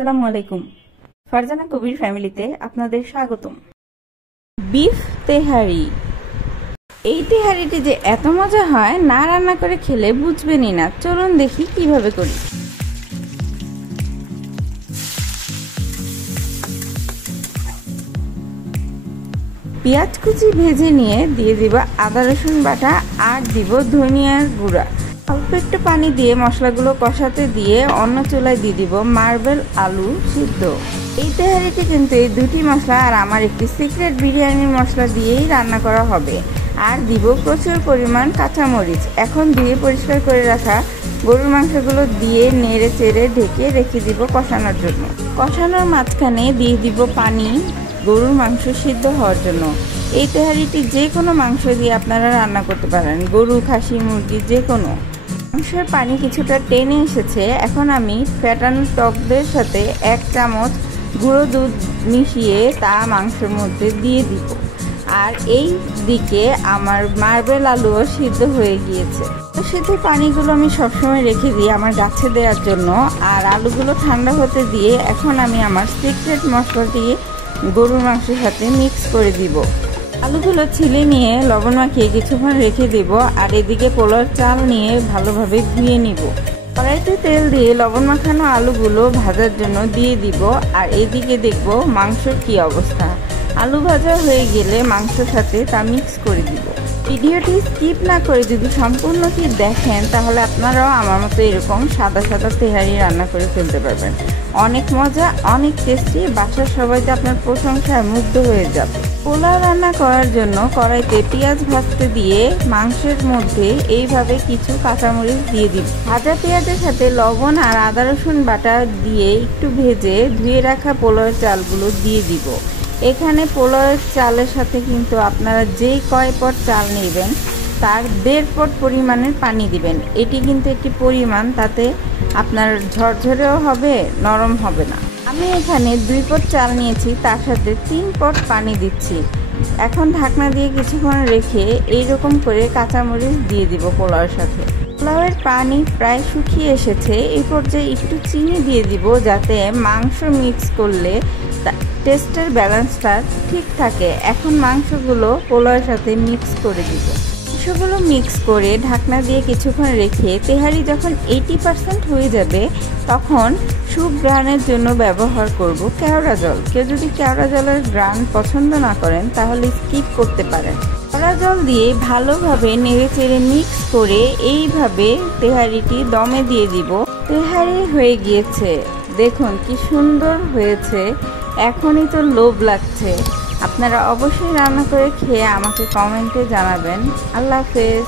আসসালামু আলাইকুম। ফারজানা কবির ফ্যামিলিতে আপনাদের স্বাগতম। বিফ তেহারি। এই তেহারিটি যে এত মজা হয়, না রান্না করে খেলে বুঝবেনই না। চলুন দেখি কিভাবে করি। পেঁয়াজ কুচি ভেজে নিয়ে দিয়ে দিব আদা রসুন বাটা আর দিব ধনিয়ার গুঁড়া। অল্প একটু পানি দিয়ে মশলাগুলো কষাতে দিয়ে অন্য চুলায় দিয়ে দিব মার্বেল আলু সিদ্ধ। এই তেহারিটি কিন্তু এই দুটি মশলা আর আমার একটি সিক্রেট বিরিয়ানির মশলা দিয়েই রান্না করা হবে। আর দিব প্রচুর পরিমাণ কাঁচামরিচ। এখন ধুয়ে পরিষ্কার করে রাখা গরুর মাংসগুলো দিয়ে নেড়ে চেড়ে ঢেকে রেখে দিব কষানোর জন্য। কষানোর মাঝখানে দিয়ে দিব পানি গরুর মাংস সিদ্ধ হওয়ার জন্য। এই তেহারিটি যে কোনো মাংস দিয়ে আপনারা রান্না করতে পারেন, গরু, খাসি, মুরগি, যে কোনো। মাংসের পানি কিছুটা টেনে এসেছে। এখন আমি ফ্যাটানো টকদের সাথে 1 চামচ গুঁড়ো দুধ মিশিয়ে তা মাংসের মধ্যে দিয়ে দিব। আর এই দিকে আমার মার্বেল আলুও সিদ্ধ হয়ে গিয়েছে। সিদ্ধ পানিগুলো আমি সবসময় রেখে দিই আমার গাছে দেওয়ার জন্য। আর আলুগুলো ঠান্ডা হতে দিয়ে এখন আমি আমার সিক্রেট মশলাটি গরুর মাংসের সাথে মিক্স করে দিব। আলুগুলো ছিলে নিয়ে লবণ মাখিয়ে কিছুক্ষণ রেখে দিব। আর এদিকে পোলাওর চাল নিয়ে ভালোভাবে ধুয়ে নিব। কড়াইতে তেল দিয়ে লবণ মাখানো আলুগুলো ভাজার জন্য দিয়ে দিব। আর এদিকে দেখব মাংসর কি অবস্থা। আলু ভাজা হয়ে গেলে মাংসের সাথে তা মিক্স করে দিব। ভিডিওটি স্কিপ না করে যদি সম্পূর্ণটি দেখেন তাহলে আপনারাও আমার মতো এরকম সাদা সাদা তেহারি রান্না করে ফেলতে পারবেন। অনেক মজা, অনেক টেস্টি। বাসার সবাই তো আপনার প্রশংসায় মুগ্ধ হয়ে যাবে। পোলাও রান্না করার জন্য কড়াইতে পেঁয়াজ ভাজতে দিয়ে মাংসের মধ্যে এইভাবে কিছু কাঁচামরিচ দিয়ে দিব। ভাজা পেঁয়াজের সাথে লবণ আর আদা রসুন বাটা দিয়ে একটু ভেজে ধুয়ে রাখা পোলাওয়ের চালগুলো দিয়ে দিব। এখানে পোলাওয়ের চালের সাথে কিন্তু আপনারা যেই কয় পট চাল নেবেন তার 1.5 পট পরিমাণের পানি দিবেন। এটি কিন্তু একটি পরিমাণ, তাতে আপনার ঝরঝরেও হবে, নরম হবে না। আমি এখানে 2 পট চাল নিয়েছি, তার সাথে 3 পট পানি দিচ্ছি। এখন ঢাকনা দিয়ে কিছুক্ষণ রেখে এইরকম করে কাঁচামরিচ দিয়ে দিব পোলাওয়ের সাথে। পোলাওয়ের পানি প্রায় শুকিয়ে এসেছে। এই পর্যায়ে একটু চিনি দিয়ে দিব যাতে মাংস মিক্স করলে টেস্টের ব্যালেন্সটা ঠিক থাকে। এখন মাংসগুলো পোলাওয়ের সাথে মিক্স করে দিব। মাংসগুলো মিক্স করে ঢাকনা দিয়ে কিছুক্ষণ রেখে তেহারি যখন 80% হয়ে যাবে তখন সুঘ্রাণের জন্য ব্যবহার করব কেওড়া জল। কেউ যদি কেওড়া জলের ঘ্রাণ পছন্দ না করেন তাহলে স্কিপ করতে পারেন। কেওড়া জল দিয়ে ভালোভাবে নেড়ে চেড়ে মিক্স করে এইভাবে তেহারিটি দমে দিয়ে দিব। তেহারি হয়ে গিয়েছে, দেখুন কি সুন্দর হয়েছে। এখনই তো লোভ লাগছে। আপনারা অবশ্যই রান্না করে খেয়ে আমাকে কমেন্টে জানাবেন। আল্লাহ হাফেজ।